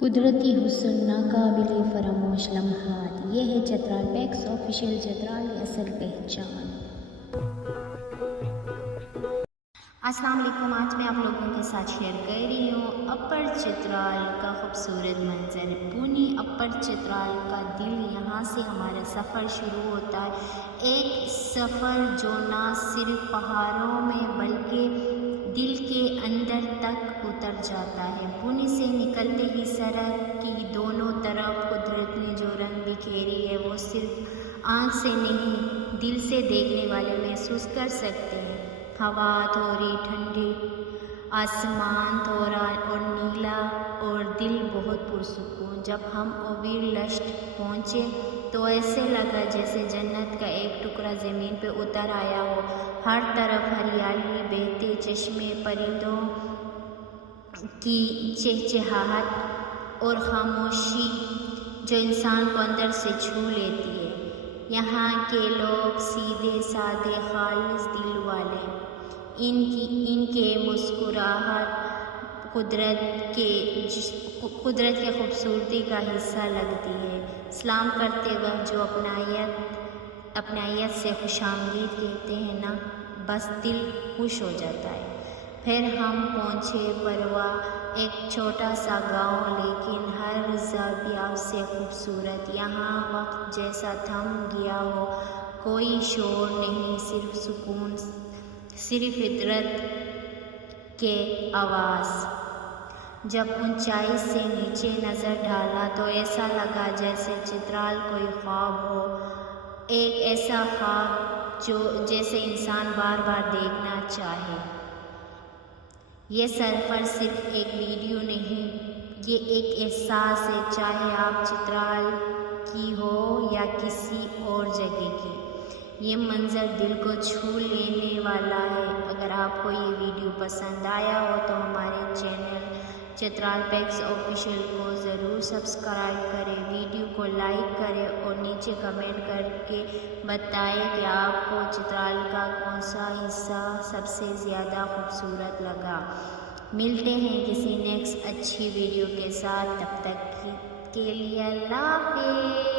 قدرتی حسن ناقابل فراموش لمحات، یہ ہے چترال پیکس آفیشیل چترال کی اصل پہچان۔ السلام علیکم، آج میں آپ لوگوں کے ساتھ شیئر کر رہی ہوں اپر چترال کا خوبصورت منظر۔ پونی اپر چترال کا دل، یہاں سے ہمارا سفر شروع ہوتا ہے، ایک سفر جو نہ صرف پہاڑوں میں بلکہ دل کے اندر تک اتر جاتا ہے۔ پونی سے نکلتے ہی سڑک کی دونوں طرف قدرت نے جو رنگ بکھیری ہے وہ صرف آنکھ سے نہیں دل سے دیکھنے والے محسوس کر سکتے ہیں۔ ہوا تھوڑی ٹھنڈی، آسمان تھوڑا اور نیلا اور دل بہت پرسکون۔ جب ہم اوبیر لشٹ پہنچے تو ایسے لگا جیسے جنت کا ایک ٹکڑا زمین پہ اتر آیا ہو۔ ہر طرف ہریالی، بہتے چشمے، پرندوں کی چہچہاہٹ اور خاموشی جو انسان کو اندر سے چھو لیتی ہے۔ یہاں کے لوگ سیدھے سادے، خالص دل والے، ان کے مسکراہٹ قدرت کے خوبصورتی کا حصہ لگتی ہے۔ سلام کرتے وقت جو اپنائیت سے خوش آمدید کہتے ہیں نا، بس دل خوش ہو جاتا ہے۔ پھر ہم پہنچے پروا، ایک چھوٹا سا گاؤں لیکن ہر زاویہ سے خوبصورت۔ یہاں وقت جیسا تھم گیا ہو، کوئی شور نہیں، صرف سکون، صرف فطرت کے آواز۔ جب اونچائی سے نیچے نظر ڈالا تو ایسا لگا جیسے چترال کوئی خواب ہو، ایک ایسا خواب جیسے انسان بار بار دیکھنا چاہے۔ یہ سفر صرف ایک ویڈیو نہیں، یہ ایک احساس ہے، چاہے آپ چترال کی ہو یا کسی اور جگہ کی۔ یہ منظر دل کو چھو لینے والا ہے۔ اگر آپ کو یہ ویڈیو پسند آیا ہو تو ہمارے چینل چترال پیکس آفیشیل کو ضرور سبسکرائب کریں، ویڈیو کو لائک کریں اور نیچے کمنٹ کر کے بتائیں کہ آپ کو چترال کا کون سا حصہ سب سے زیادہ خوبصورت لگا۔ ملتے ہیں کسی نیکسٹ اچھی ویڈیو کے ساتھ، تب تک کے لیے اللہ حافظ۔